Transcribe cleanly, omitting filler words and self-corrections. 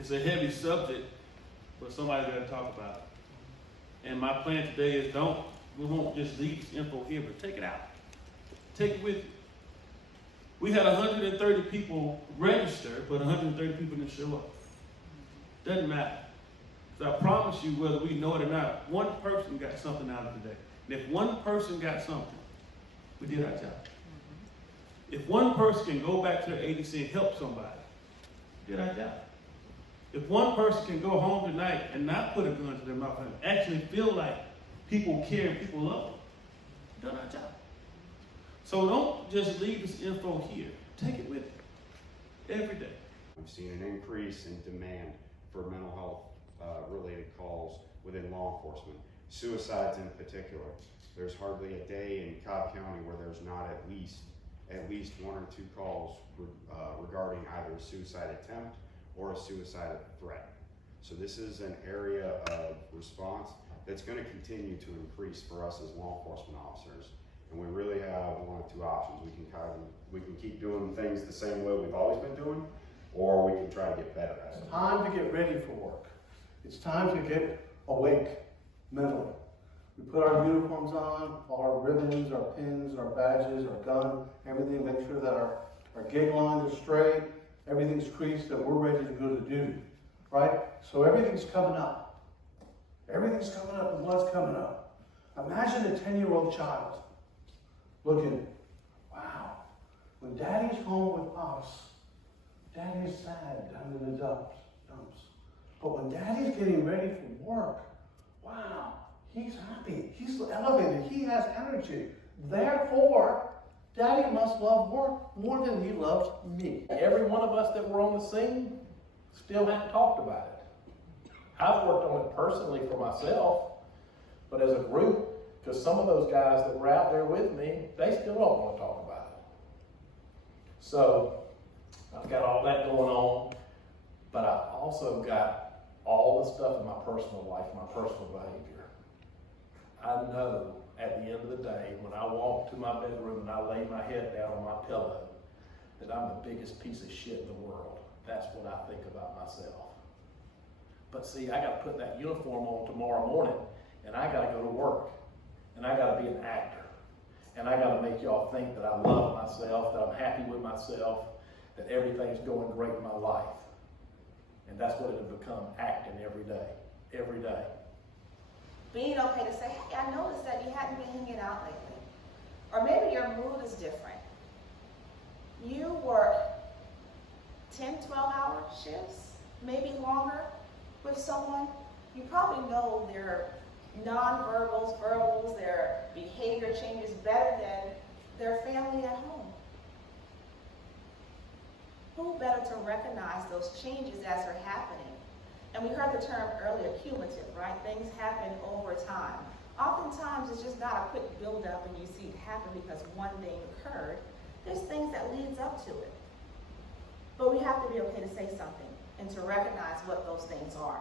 It's a heavy subject, but somebody's got to talk about it. And my plan today is we won't just leave this info here, but take it out. Take it with you. We had 130 people register, but 130 people didn't show up. Doesn't matter. So I promise you, whether we know it or not, one person got something out of today. And if one person got something, we did our job. If one person can go back to their agency and help somebody, we did our job. If one person can go home tonight and not put a gun to their mouth and actually feel like people care and people love them, we've done our job. So don't just leave this info here. Take it with you every day. We've seen an increase in demand for mental health related calls within law enforcement. Suicides in particular. There's hardly a day in Cobb County where there's not at least 1 or 2 calls regarding either a suicide attempt or a suicide threat. So this is an area of response that's going to continue to increase for us as law enforcement officers. And we really have 1 of 2 options. We can keep doing things the same way we've always been doing, or we can try to get better at it. It's time to get ready for work. It's time to get awake mentally. We put our uniforms on, all our ribbons, our pins, our badges, our gun, everything, make sure that our gig lines are straight, everything's creased, that we're ready to go to duty, right? So everything's coming up. Everything's coming up, and what's coming up? Imagine a 10-year-old child looking, wow, when daddy's home with us, daddy is sad down in the dumps. But when daddy's getting ready for work, wow, he's happy, he's elevated, he has energy. Therefore, daddy must love work more than he loves me. Every one of us that were on the scene still hadn't talked about it. I've worked on it personally for myself, but as a group, because some of those guys that were out there with me, they still don't want to talk about it. So I've got all that going on, but I've also got all the stuff in my personal life, my personal behavior. I know at the end of the day, when I walk to my bedroom and I lay my head down on my pillow, that I'm the biggest piece of shit in the world. That's what I think about myself. But see, I got to put that uniform on tomorrow morning, and I got to go to work, and I got to be an actor, and I got to make y'all think that I love myself, that I'm happy with myself, that everything's going great in my life. And that's what it'll become, acting every day, every day. Being okay to say, hey, I noticed that you hadn't been hanging out lately. Or maybe your mood is different. You work 10, 12-hour shifts, maybe longer, with someone. You probably know their nonverbals, verbals, their behavior changes better than their family at home. Who better to recognize those changes as they're happening? And we heard the term earlier, cumulative, right? Things happen over time. Oftentimes, it's just not a quick build-up and you see it happen because one thing occurred. There's things that leads up to it. But we have to be okay to say something and to recognize what those things are.